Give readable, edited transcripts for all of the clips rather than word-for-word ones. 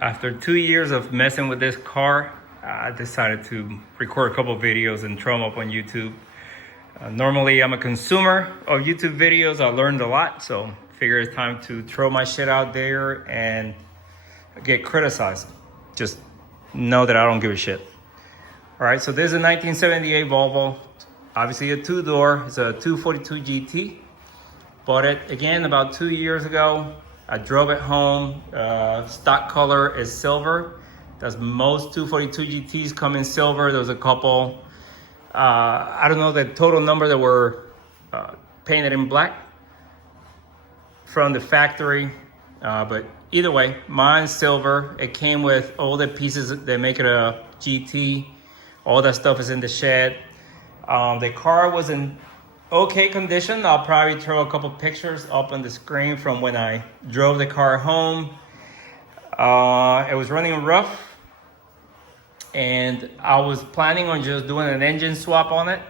After 2 years of messing with this car, I decided to record a couple of videos and throw them up on YouTube. Normally, I'm a consumer of YouTube videos. I learned a lot, so figure it's time to throw my shit out there and get criticized. Just know that I don't give a shit. All right, so this is a 1978 Volvo. Obviously a two-door. It's a 242 GT. Bought it again about 2 years ago. I drove it home. Stock color is silver. That's most 242 GTs come in silver. There's a couple. I don't know the total number that were painted in black from the factory, but either way, mine's silver. It came with all the pieces that make it a GT. All that stuff is in the shed. The car was in okay condition. I'll probably throw a couple pictures up on the screen from when I drove the car home. It was running rough, and I was planning on just doing an engine swap on it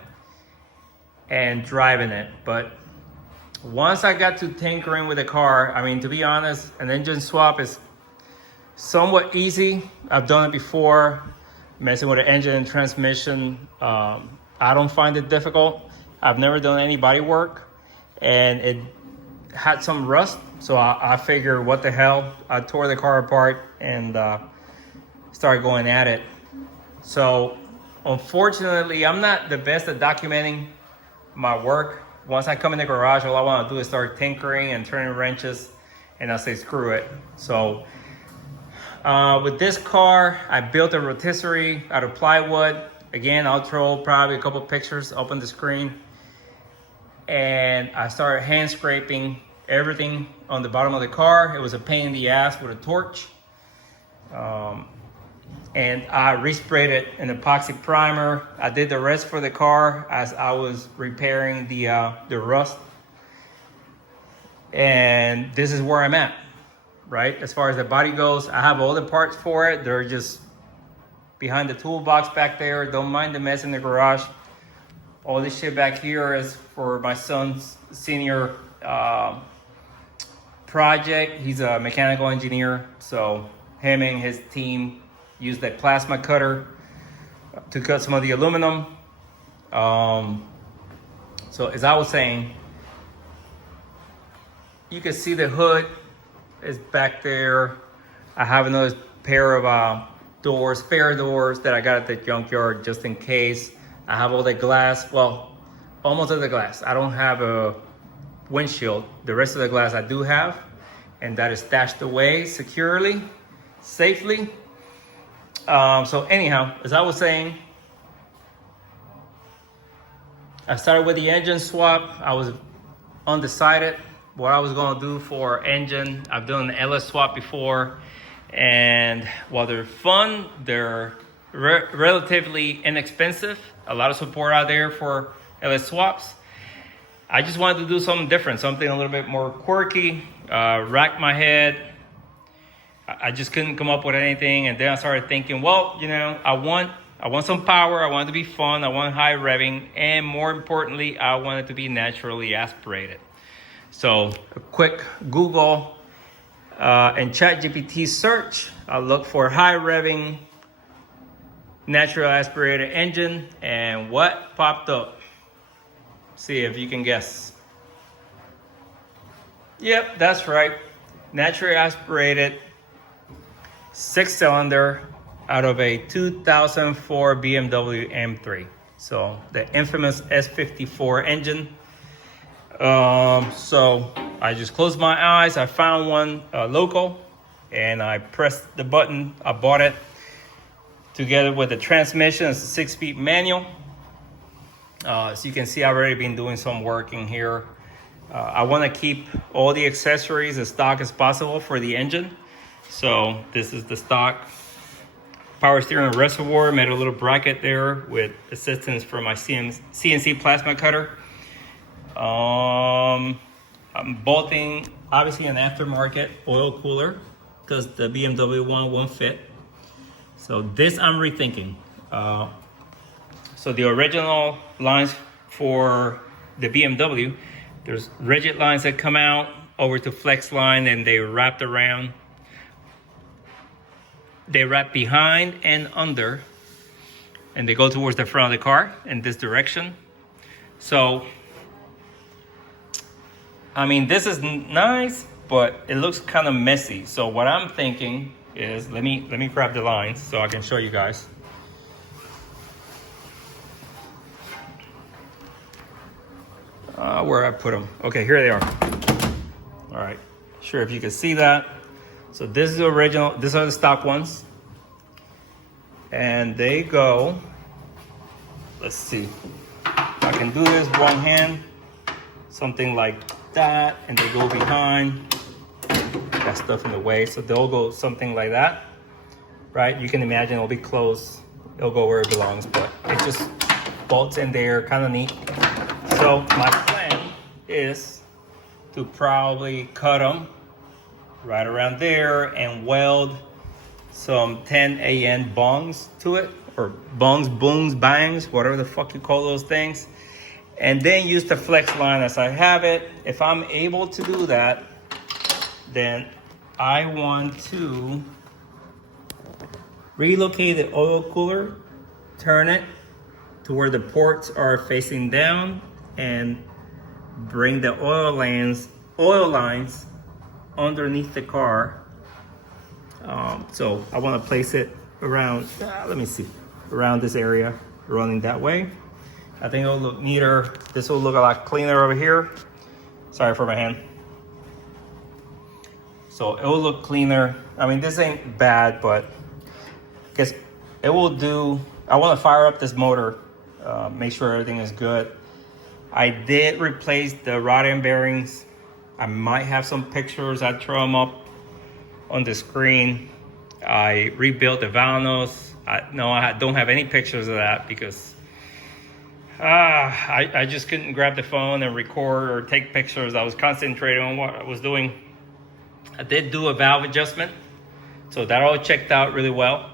and driving it. But once I got to tinkering with the car, I mean, to be honest, an engine swap is somewhat easy. I've done it before, messing with the engine and transmission. I don't find it difficult. I've never done any body work, and it had some rust, so I figured, what the hell? I tore the car apart and started going at it. So unfortunately, I'm not the best at documenting my work. Once I come in the garage, all I want to do is start tinkering and turning wrenches, and I say screw it. So with this car, I built a rotisserie out of plywood. Again, I'll throw probably a couple pictures up on the screen. And I started hand scraping everything on the bottom of the car. It was a pain in the ass with a torch. And I resprayed it in epoxy primer. I did the rest for the car as I was repairing the rust. And this is where I'm at, right? As far as the body goes, I have all the parts for it. They're just behind the toolbox back there. Don't mind the mess in the garage. All this shit back here is for my son's senior project. He's a mechanical engineer, so him and his team used that plasma cutter to cut some of the aluminum. So as I was saying, you can see the hood is back there. I have another pair of doors, spare doors that I got at the junkyard just in case. I have all the glass, well, almost all the glass. I don't have a windshield. The rest of the glass I do have, and that is stashed away securely, safely. So anyhow, as I was saying, I started with the engine swap. I was undecided what I was gonna do for engine. I've done an LS swap before, and while they're fun, they're relatively inexpensive. A lot of support out there for LS swaps. I just wanted to do something different, something a little bit more quirky, racked my head. I just couldn't come up with anything, and then I started thinking, well, you know, I want some power, I want it to be fun, I want high revving, and more importantly, I want it to be naturally aspirated. So a quick Google and ChatGPT search, I look for high revving natural aspirated engine, and what popped up? See if you can guess. Yep, that's right. Naturally aspirated 6-cylinder out of a 2004 BMW M3. So the infamous S54 engine. So I just closed my eyes. I found one local, and I pressed the button. I bought it together with the transmission. It's a 6-speed manual. So you can see I've already been doing some work in here. I want to keep all the accessories as stock as possible for the engine. So this is the stock power steering reservoir. Made a little bracket there with assistance from my CNC plasma cutter. I'm bolting obviously an aftermarket oil cooler because the BMW one won't fit. So this I'm rethinking. So the original lines for the BMW, there's rigid lines that come out over to flex line, and they wrapped around they wrap behind and under, and they go towards the front of the car in this direction. So, I mean, this is nice, but it looks kind of messy. So what I'm thinking is, let me grab the lines so I can show you guys. Where I put them. Okay, here they are. All right, sure if you can see that. So this is the original, these are the stock ones. And they go, let's see. I can do this one hand, something like that, and they go behind. That stuff in the way, so they'll go something like that, right? You can imagine it'll be close. It'll go where it belongs, but it just bolts in there, kind of neat. So my plan is to probably cut them right around there and weld some 10 AN bongs to it, or bongs, booms, bangs, whatever the fuck you call those things. And then use the flex line as I have it. If I'm able to do that, then I want to relocate the oil cooler, turn it to where the ports are facing down, and bring the oil lines underneath the car. So I want to place it around, let me see, around this area, running that way. I think it'll look neater. This will look a lot cleaner over here. Sorry for my hand. So it will look cleaner. I mean, this ain't bad, but I guess it will do. I want to fire up this motor, make sure everything is good. I did replace the rod end bearings. I might have some pictures. I throw them up on the screen. I rebuilt the valves. I don't have any pictures of that because I just couldn't grab the phone and record or take pictures. I was concentrating on what I was doing. I did do a valve adjustment, so that all checked out really well,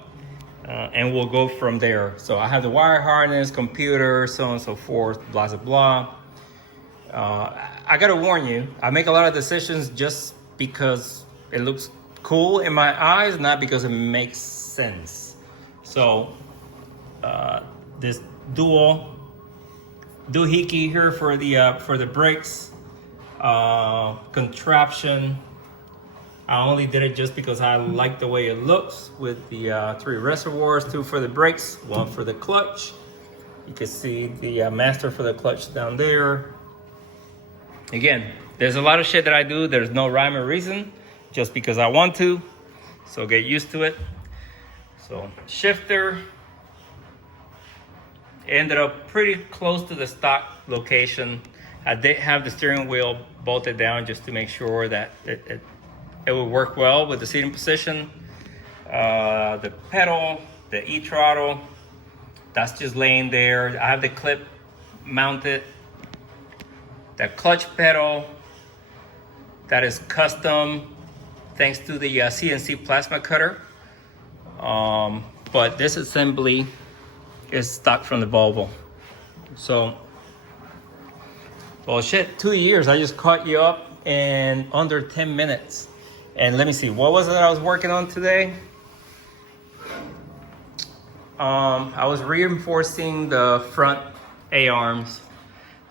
and we'll go from there. So I have the wire harness, computer, so on and so forth, blah, blah, blah. I gotta warn you, I make a lot of decisions just because it looks cool in my eyes, not because it makes sense. So this dual doohickey here for the brakes contraption. I only did it just because I like the way it looks with the 3 reservoirs, 2 for the brakes, 1 for the clutch. You can see the master for the clutch down there. Again, there's a lot of shit that I do. There's no rhyme or reason, just because I want to. So get used to it. So shifter ended up pretty close to the stock location. I did have the steering wheel bolted down just to make sure that it would work well with the seating position. The pedal, the e-throttle, that's just laying there. I have the clip mounted. The clutch pedal, that is custom thanks to the CNC plasma cutter. But this assembly is stock from the Volvo. So, well shit, 2 years, I just caught you up in under 10 minutes. And let me see, what was it I was working on today? I was reinforcing the front A-arms.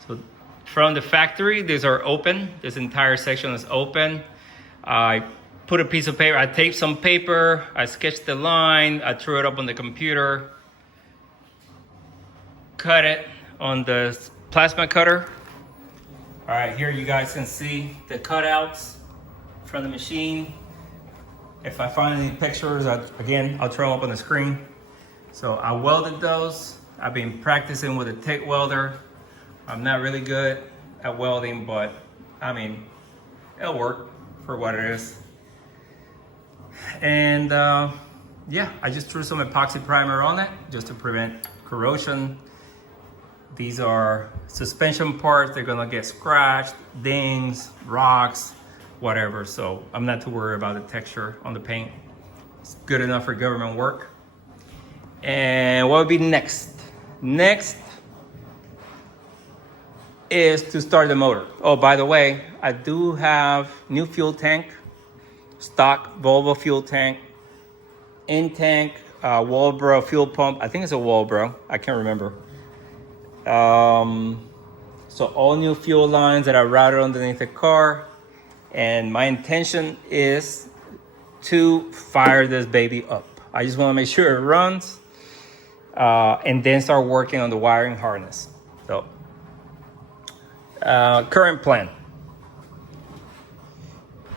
So from the factory, these are open. This entire section is open. I put a piece of paper, I taped some paper, I sketched the line, I threw it up on the computer, cut it on the plasma cutter. All right, here you guys can see the cutouts from the machine. If I find any pictures, I'll throw them up on the screen. So I welded those. I've been practicing with a TIG welder. I'm not really good at welding, but I mean, it'll work for what it is. And yeah, I just threw some epoxy primer on it just to prevent corrosion. These are suspension parts. They're gonna get scratched, dings, rocks, whatever. So I'm not too worried about the texture on the paint. It's good enough for government work. And what would be next? Next is to start the motor. Oh, by the way, I do have new fuel tank, stock Volvo fuel tank. in-tank Walbro fuel pump. I think it's a Walbro. I can't remember. So all new fuel lines that are routed underneath the car. And my intention is to fire this baby up. I just want to make sure it runs and then start working on the wiring harness. So current plan.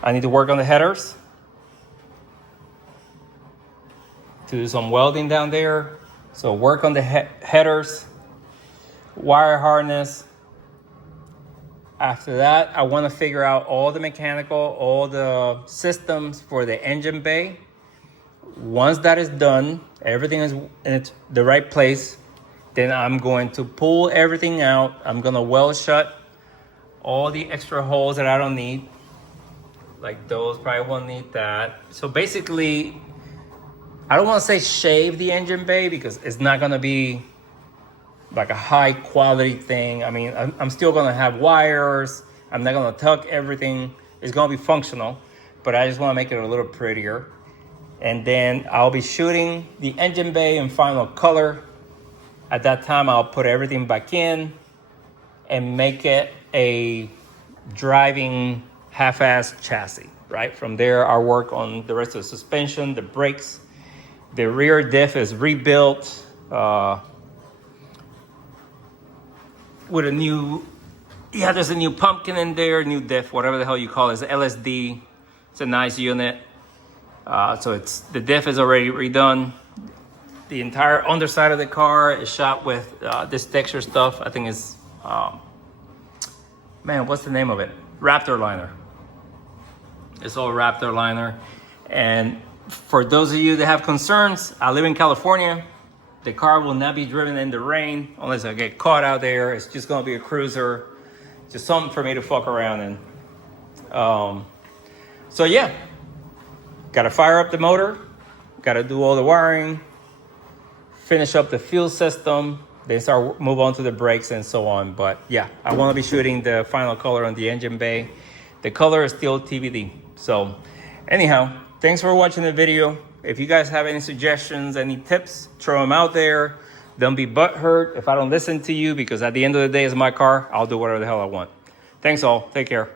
I need to work on the headers, to do some welding down there. So work on the headers, wire harness. After that, I want to figure out all the mechanical, all the systems for the engine bay. Once that is done, everything is in its the right place, then I'm going to pull everything out. I'm going to weld shut all the extra holes that I don't need. Like those, probably won't need that. So basically, I don't want to say shave the engine bay because it's not going to be like a high quality thing. I mean, I'm still going to have wires. I'm not going to tuck everything. It's going to be functional, but I just want to make it a little prettier. And then I'll be shooting the engine bay in final color. At that time, I'll put everything back in and make it a driving half-ass chassis, right? From there, I'll work on the rest of the suspension, the brakes. The rear diff is rebuilt with a new, there's a new pumpkin in there, new diff, whatever the hell you call it. It's LSD. It's a nice unit. So the diff is already redone. The entire underside of the car is shot with this texture stuff. I think it's, man, what's the name of it? Raptor liner. It's all Raptor liner. And for those of you that have concerns, I live in California. The car will not be driven in the rain unless I get caught out there. It's just gonna be a cruiser. Just something for me to fuck around in. So yeah, gotta fire up the motor, gotta do all the wiring, finish up the fuel system, then move on to the brakes and so on. But yeah, I wanna be shooting the final color on the engine bay. The color is still TBD. So anyhow, thanks for watching the video. If you guys have any suggestions, any tips, throw them out there. Don't be butthurt if I don't listen to you, because at the end of the day, it's my car. I'll do whatever the hell I want. Thanks all. Take care.